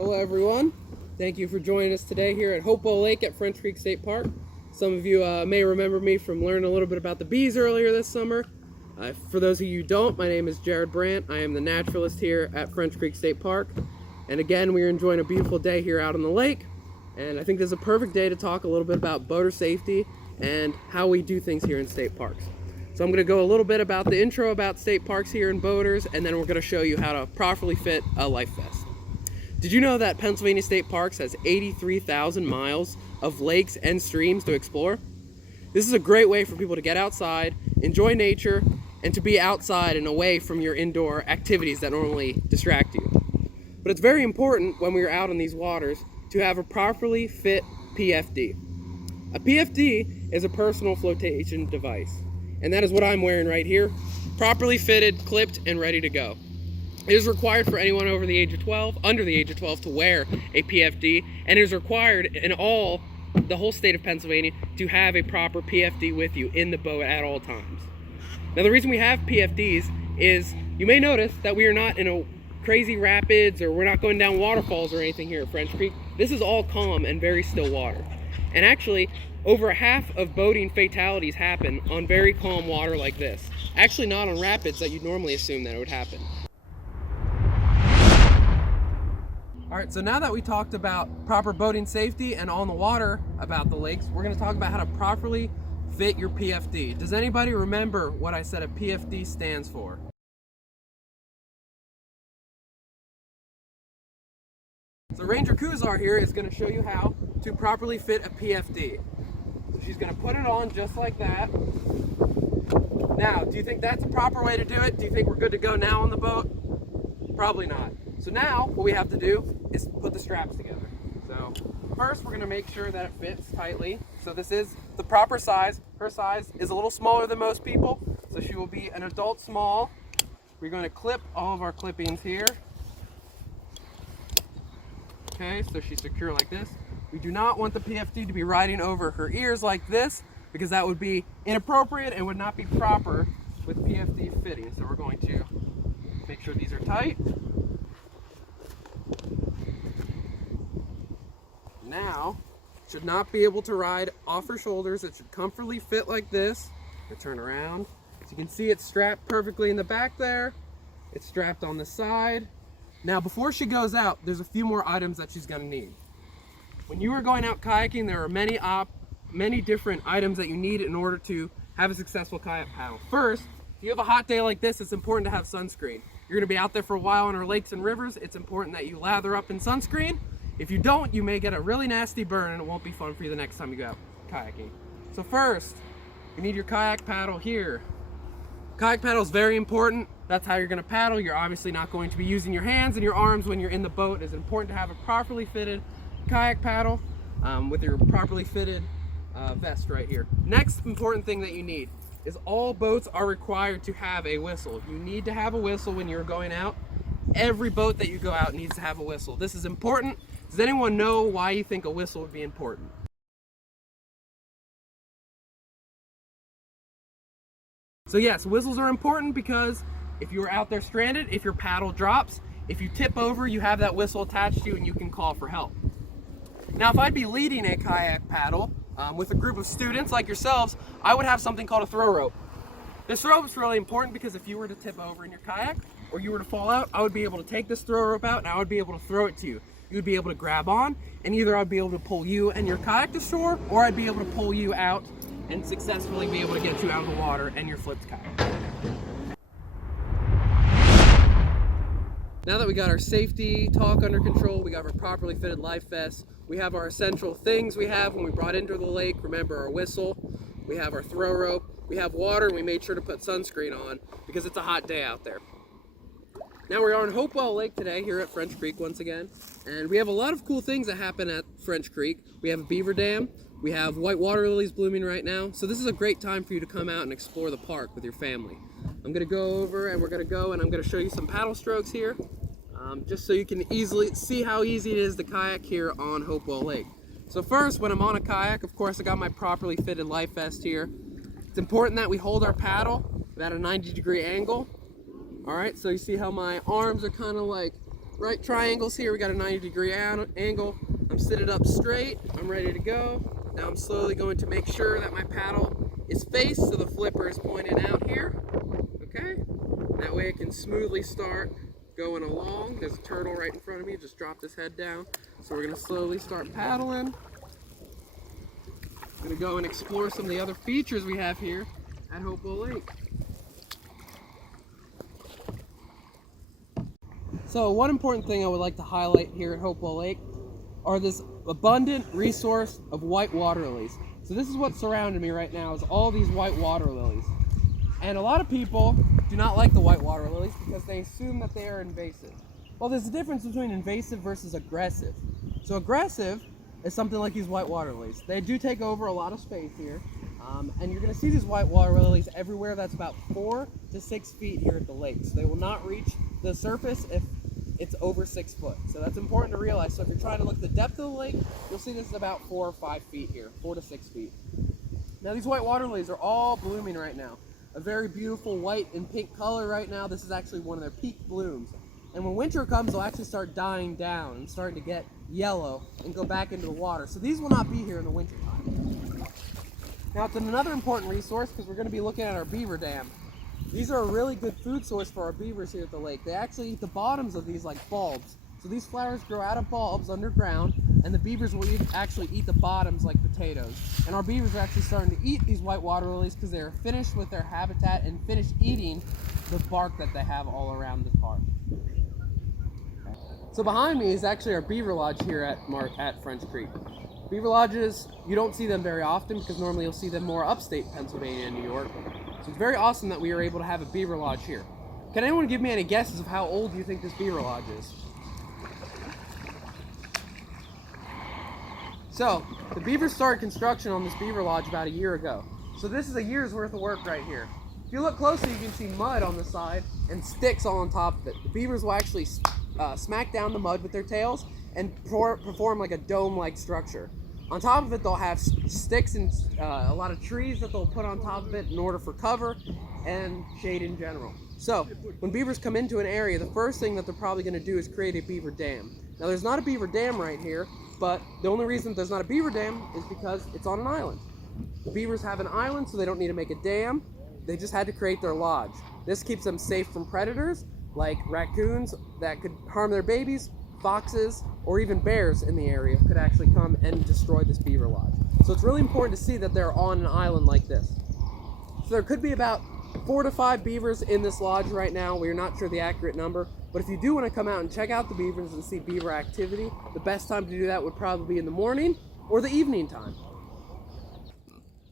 Hello everyone, thank you for joining us today here at Hopewell Lake at French Creek State Park. Some of you may remember me from learning a little bit about the bees earlier this summer. For those of you who don't, my name is Jared Brandt. I am the naturalist here at French Creek State Park. And again, we are enjoying a beautiful day here out on the lake. And I think this is a perfect day to talk a little bit about boater safety and how we do things here in state parks. So I'm going to go a little bit about the intro about state parks here and boaters, and then we're going to show you how to properly fit a life vest. Did you know that Pennsylvania State Parks has 83,000 miles of lakes and streams to explore? This is a great way for people to get outside, enjoy nature, and to be outside and away from your indoor activities that normally distract you. But it's very important when we're out in these waters to have a properly fit PFD. A PFD is a personal flotation device, and that is what I'm wearing right here, properly fitted, clipped, and ready to go. It is required for anyone over the age of 12, under the age of 12, to wear a PFD, and it is required in the whole state of Pennsylvania to have a proper PFD with you in the boat at all times. Now, the reason we have PFDs is you may notice that we are not in a crazy rapids or we're not going down waterfalls or anything here at French Creek. This is all calm and very still water. And actually, over half of boating fatalities happen on very calm water like this. Actually, not on rapids that you'd normally assume that it would happen. All right, so now that we talked about proper boating safety and on the water about the lakes, we're going to talk about how to properly fit your PFD. Does anybody remember what I said a PFD stands for? So Ranger Kuzar here is going to show you how to properly fit a PFD. So she's going to put it on just like that. Now, do you think that's a proper way to do it? Do you think we're good to go now on the boat? Probably not. So now what we have to do is put the straps together. So first we're going to make sure that it fits tightly. So this is the proper size. Her size is a little smaller than most people, so she will be an adult small. We're going to clip all of our clippings here. Okay, so she's secure like this. We do not want the PFD to be riding over her ears like this, because that would be inappropriate and would not be proper with PFD fitting. So we're going to make sure these are tight. Now, should not be able to ride off her shoulders. It should comfortably fit like this. We'll turn around. So you can see it's strapped perfectly in the back there. It's strapped on the side. Now, before she goes out, there's a few more items that she's going to need. When you are going out kayaking, there are many different items that you need in order to have a successful kayak paddle. First, if you have a hot day like this, it's important to have sunscreen. You're going to be out there for a while on our lakes and rivers. It's important that you lather up in sunscreen. If you don't, you may get a really nasty burn and it won't be fun for you the next time you go out kayaking. So first, you need your kayak paddle here. Kayak paddle is very important. That's how you're going to paddle. You're obviously not going to be using your hands and your arms when you're in the boat. It's important to have a properly fitted kayak paddle with your properly fitted vest right here. Next important thing that you need is all boats are required to have a whistle. You need to have a whistle when you're going out. Every boat that you go out needs to have a whistle. This is important. Does anyone know why you think a whistle would be important? So yes, whistles are important because if you're out there stranded, if your paddle drops, if you tip over, you have that whistle attached to you and you can call for help. Now, if I'd be leading a kayak paddle with a group of students like yourselves, I would have something called a throw rope. This rope is really important because if you were to tip over in your kayak or you were to fall out, I would be able to take this throw rope out and I would be able to throw it to you. You would be able to grab on, and either I'd be able to pull you and your kayak to shore, or I'd be able to pull you out and successfully be able to get you out of the water and your flipped kayak. Now that we got our safety talk under control, we got our properly fitted life vests, we have our essential things we have when we brought into the lake. Remember our whistle, we have our throw rope, we have water, and we made sure to put sunscreen on because it's a hot day out there. Now we're on Hopewell Lake today here at French Creek once again, and we have a lot of cool things that happen at French Creek. We have a beaver dam, we have white water lilies blooming right now, so this is a great time for you to come out and explore the park with your family. I'm going to go over and we're going to go and I'm going to show you some paddle strokes here, just so you can easily see how easy it is to kayak here on Hopewell Lake. So first, when I'm on a kayak, of course I got my properly fitted life vest here. It's important that we hold our paddle at a 90-degree angle. All right, so you see how my arms are kind of like right triangles here. We got a 90-degree angle. I'm sitting up straight. I'm ready to go. Now I'm slowly going to make sure that my paddle is faced so the flipper is pointing out here. Okay? That way it can smoothly start going along. There's a turtle right in front of me. Just dropped his head down. So we're going to slowly start paddling. I'm going to go and explore some of the other features we have here at Hopewell Lake. So one important thing I would like to highlight here at Hopewell Lake are this abundant resource of white water lilies. So this is what's surrounding me right now, is all these white water lilies. And a lot of people do not like the white water lilies because they assume that they are invasive. Well, there's a difference between invasive versus aggressive. So aggressive is something like these white water lilies. They do take over a lot of space here. And you're going to see these white water lilies everywhere that's about 4 to 6 feet here at the lake. So they will not reach the surface if it's over 6 foot. So that's important to realize. So if you're trying to look at the depth of the lake, you'll see this is about 4 or 5 feet here, 4 to 6 feet. Now these white water lilies are all blooming right now. A very beautiful white and pink color right now. This is actually one of their peak blooms. And when winter comes, they'll actually start dying down and starting to get yellow and go back into the water. So these will not be here in the winter time. Now it's another important resource because we're going to be looking at our beaver dam. These are a really good food source for our beavers here at the lake. They actually eat the bottoms of these like bulbs. So these flowers grow out of bulbs underground, and the beavers will actually eat the bottoms like potatoes. And our beavers are actually starting to eat these white water lilies because they're finished with their habitat and finished eating the bark that they have all around this park. So behind me is actually our beaver lodge here at French Creek. Beaver lodges, you don't see them very often because normally you'll see them more upstate Pennsylvania and New York. So it's very awesome that we are able to have a beaver lodge here. Can anyone give me any guesses of how old you think this beaver lodge is? So, the beavers started construction on this beaver lodge about a year ago. So this is a year's worth of work right here. If you look closely, you can see mud on the side and sticks all on top of it. The beavers will actually smack down the mud with their tails and perform like a dome-like structure. On top of it, they'll have sticks and a lot of trees that they'll put on top of it in order for cover and shade in general. So, when beavers come into an area, the first thing that they're probably going to do is create a beaver dam. Now, there's not a beaver dam right here, but the only reason there's not a beaver dam is because it's on an island. The beavers have an island, so they don't need to make a dam. They just had to create their lodge. This keeps them safe from predators, like raccoons that could harm their babies, foxes, or even bears in the area could actually come and destroy this beaver lodge. So it's really important to see that they're on an island like this. So there could be about 4 to 5 beavers in this lodge right now. We're not sure the accurate number, but if you do want to come out and check out the beavers and see beaver activity, the best time to do that would probably be in the morning or the evening time.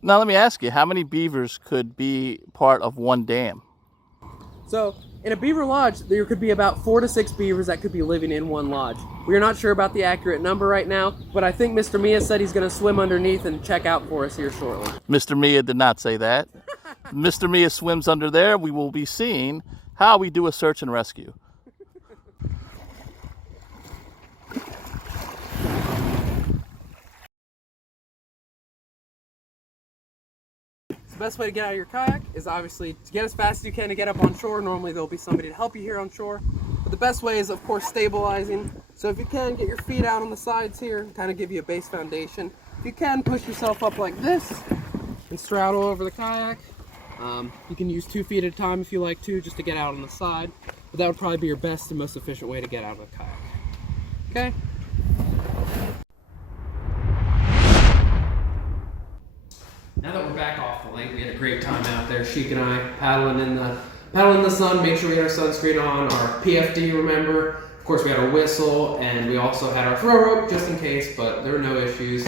Now let me ask you, how many beavers could be part of one dam? So in a beaver lodge, there could be about 4 to 6 beavers that could be living in one lodge. We are not sure about the accurate number right now, but I think Mr. Mia said he's going to swim underneath and check out for us here shortly. Mr. Mia did not say that. Mr. Mia swims under there. We will be seeing how we do a search and rescue. The best way to get out of your kayak is obviously to get as fast as you can to get up on shore. Normally there'll be somebody to help you here on shore. But the best way is, of course, stabilizing. So if you can, get your feet out on the sides here and kind of give you a base foundation. If you can, push yourself up like this and straddle over the kayak. You can use 2 feet at a time if you like to, just to get out on the side. But that would probably be your best and most efficient way to get out of the kayak. Okay? Now that we're back off the lake, we had a great time out there. Sheik and I paddling in the sun, made sure we had our sunscreen on, our PFD, remember. Of course, we had our whistle, and we also had our throw rope just in case, but there were no issues.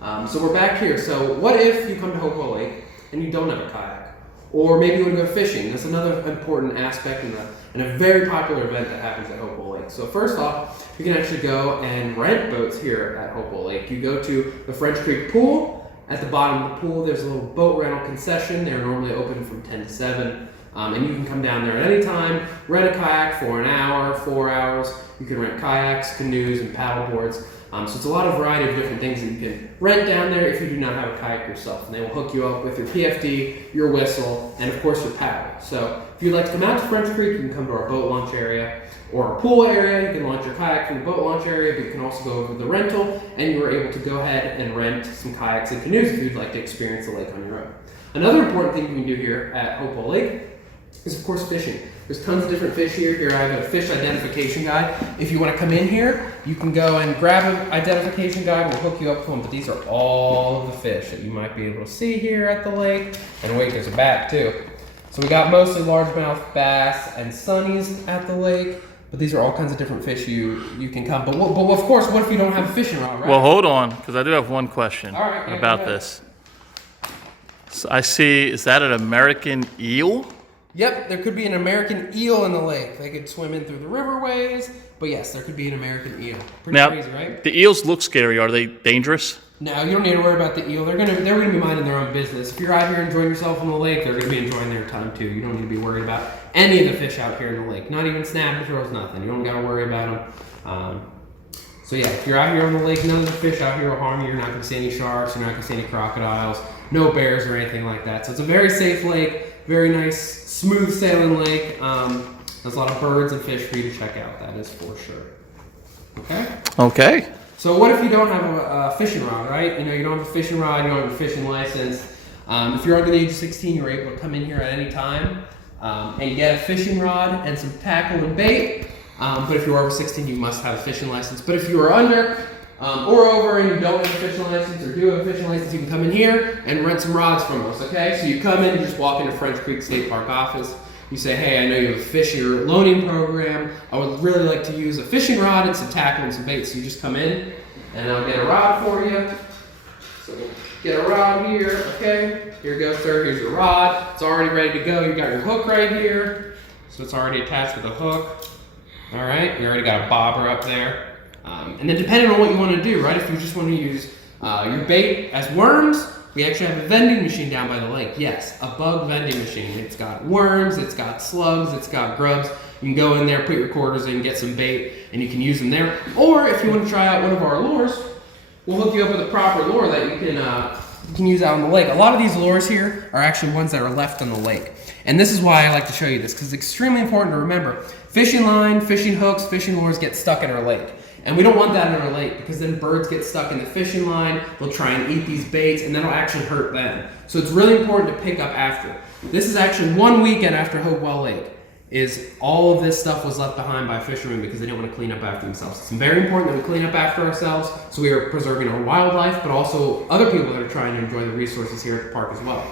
So we're back here. So what if you come to Hopewell Lake and you don't have a kayak? Or maybe you want to go fishing. That's another important aspect and a very popular event that happens at Hopewell Lake. So first off, you can actually go and rent boats here at Hopewell Lake. You go to the French Creek Pool. At the bottom of the pool, there's a little boat rental concession. They're normally open from 10 to 7. And you can come down there at any time, rent a kayak for an hour, 4 hours. You can rent kayaks, canoes, and paddle boards. So it's a lot of variety of different things that you can rent down there if you do not have a kayak yourself. And they will hook you up with your PFD, your whistle, and of course your paddle. So if If you'd like to come out to French Creek, you can come to our boat launch area or our pool area. You can launch your kayak from the boat launch area, but you can also go over the rental, and you are able to go ahead and rent some kayaks and canoes if you'd like to experience the lake on your own. Another important thing you can do here at Hopewell Lake is, of course, fishing. There's tons of different fish here. Here I have a fish identification guide. If you want to come in here, you can go and grab an identification guide. We'll hook you up to them, but these are all of the fish that you might be able to see here at the lake. And wait, there's a bat too. So we got mostly largemouth bass and sunnies at the lake, but these are all kinds of different fish you can come. But of course, what if you don't have a fishing rod, right? Well, hold on, because I do have one question Yeah, about this. So I see, is that an American eel? Yep, there could be an American eel in the lake. They could swim in through the riverways, but yes, there could be an American eel. Pretty crazy, right? The eels look scary. Are they dangerous? No, you don't need to worry about the eel. They're gonna be minding their own business. If you're out here enjoying yourself on the lake, they're gonna be enjoying their time too. You don't need to be worried about any of the fish out here in the lake. Not even snapping throws, nothing. You don't gotta worry about them. So yeah, if you're out here on the lake, none of the fish out here will harm you. You're not gonna see any sharks. You're not gonna see any crocodiles. No bears or anything like that. So it's a very safe lake. Very nice, smooth sailing lake. There's a lot of birds and fish for you to check out. That is for sure. Okay. Okay. So what if you don't have a fishing rod, right? You know, you don't have a fishing rod, you don't have a fishing license. If you're under the age of 16, you're able to come in here at any time and get a fishing rod and some tackle and bait. But if you're over 16, you must have a fishing license. But if you are under or over and you don't have a fishing license or do have a fishing license, you can come in here and rent some rods from us, okay? So you come in, you just walk into French Creek State Park office. You say, hey, I know you have a fishing loaning program. I would really like to use a fishing rod and some tackle and some bait. So you just come in, and I'll get a rod for you. So get a rod here, okay? Here you go, sir. Here's your rod. It's already ready to go. You got your hook right here. So it's already attached with a hook. All right, you already got a bobber up there. And then depending on what you want to do, right? If you just want to use your bait as worms, we actually have a vending machine down by the lake. Yes, a bug vending machine. It's got worms, it's got slugs, it's got grubs. You can go in there, put your quarters in, get some bait, and you can use them there. Or if you want to try out one of our lures, we'll hook you up with a proper lure that you can use out on the lake. A lot of these lures here are actually ones that are left on the lake. And this is why I like to show you this, because it's extremely important to remember. Fishing line, fishing hooks, fishing lures get stuck in our lake. And we don't want that in our lake, because then birds get stuck in the fishing line, they'll try and eat these baits, and that'll actually hurt them. So it's really important to pick up after. This is actually 1 weekend after Hopewell Lake, is all of this stuff was left behind by fishermen because they didn't want to clean up after themselves. It's very important that we clean up after ourselves, so we are preserving our wildlife, but also other people that are trying to enjoy the resources here at the park as well.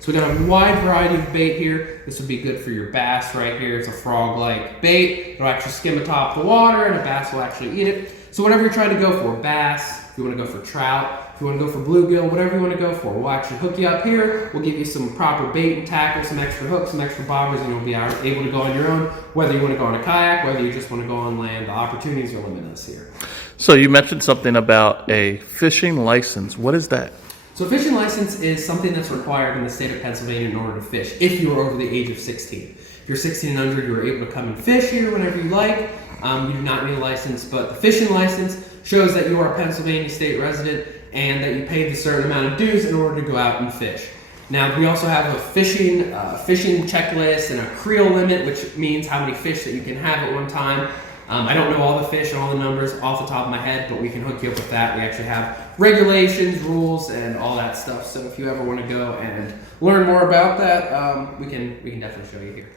So we got a wide variety of bait here. This would be good for your bass right here. It's a frog-like bait. It'll actually skim atop the water, and a bass will actually eat it. So whatever you're trying to go for, bass, if you want to go for trout, if you want to go for bluegill, whatever you want to go for, we'll actually hook you up here. We'll give you some proper bait and tackle, some extra hooks, some extra bobbers, and you'll be able to go on your own. Whether you want to go on a kayak, whether you just want to go on land, the opportunities are limitless here. So you mentioned something about a fishing license. What is that? So a fishing license is something that's required in the state of Pennsylvania in order to fish, if you are over the age of 16. If you're 16 and under, you're able to come and fish here whenever you like. You do not need a license, but the fishing license shows that you are a Pennsylvania state resident and that you paid a certain amount of dues in order to go out and fish. Now, we also have a fishing checklist and a creel limit, which means how many fish that you can have at one time. I don't know all the fish and all the numbers off the top of my head, but we can hook you up with that. We actually have regulations, rules, and all that stuff. So if you ever want to go and learn more about that, we can definitely show you here.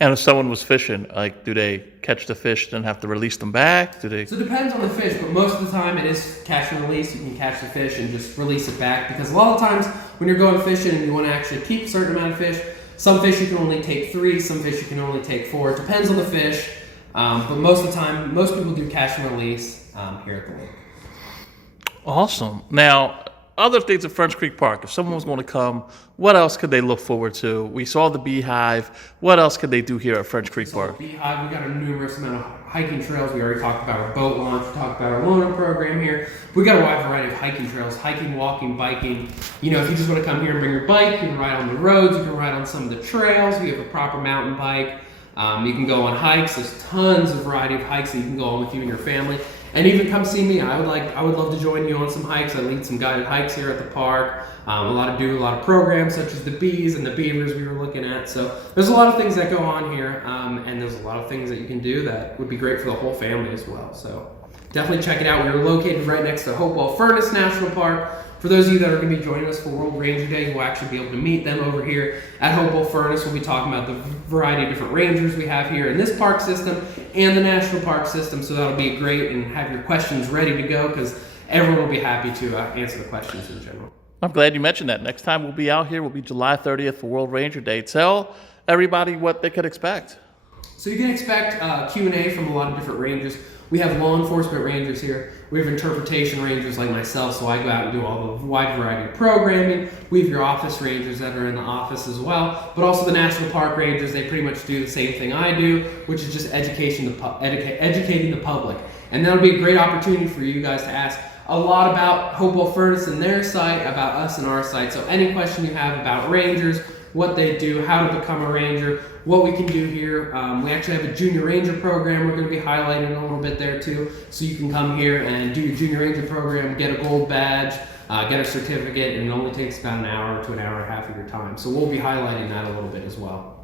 And if someone was fishing, like, do they catch the fish and have to release them back? Do they? So it depends on the fish, but most of the time it is catch and release. You can catch the fish and just release it back, because a lot of times when you're going fishing and you want to actually keep a certain amount of fish, some fish you can only take 3, some fish you can only take 4. It depends on the fish, but most of the time, most people do catch and release here at the lake. Awesome. Now, other things at French Creek Park, if someone was going to come, what else could they look forward to? We saw the beehive. What else could they do here at French Creek Park? Beehive, we got a numerous amount of hiking trails. We already talked about our boat launch. We talked about our loaner program here. We got a wide variety of hiking trails, hiking, walking, biking. You know, if you just want to come here and bring your bike, you can ride on the roads, you can ride on some of the trails. We have a proper mountain bike. You can go on hikes. There's tons of variety of hikes that you can go on with you and your family. and even come see me. I would love to join you on some hikes. I lead some guided hikes here at the park. A lot of programs such as the bees and the beavers we were looking at. So there's a lot of things that go on here, and there's a lot of things that you can do that would be great for the whole family as well. So definitely check it out. We are located right next to Hopewell Furnace National Park. For those of you that are going to be joining us for World Ranger Day, you'll actually be able to meet them over here at Hopewell Furnace. We'll be talking about the variety of different rangers we have here in this park system and the national park system. So that'll be great, and have your questions ready to go because everyone will be happy to answer the questions in general. I'm glad you mentioned that. Next time we'll be out here will be July 30th for World Ranger Day. Tell everybody what they could expect. So you can expect Q&A from a lot of different rangers. We have law enforcement rangers here. We have interpretation rangers like myself, so I go out and do all the wide variety of programming. We have your office rangers that are in the office as well, but also the national park rangers. They pretty much do the same thing I do, which is just educating the public. And that'll be a great opportunity for you guys to ask a lot about Hopewell Furnace and their site, about us and our site. So any question you have about rangers, what they do, how to become a ranger, what we can do here. We actually have a junior ranger program we're going to be highlighting a little bit there too. So you can come here and do your junior ranger program, get a gold badge, get a certificate, and it only takes about an hour to an hour and a half of your time. So we'll be highlighting that a little bit as well.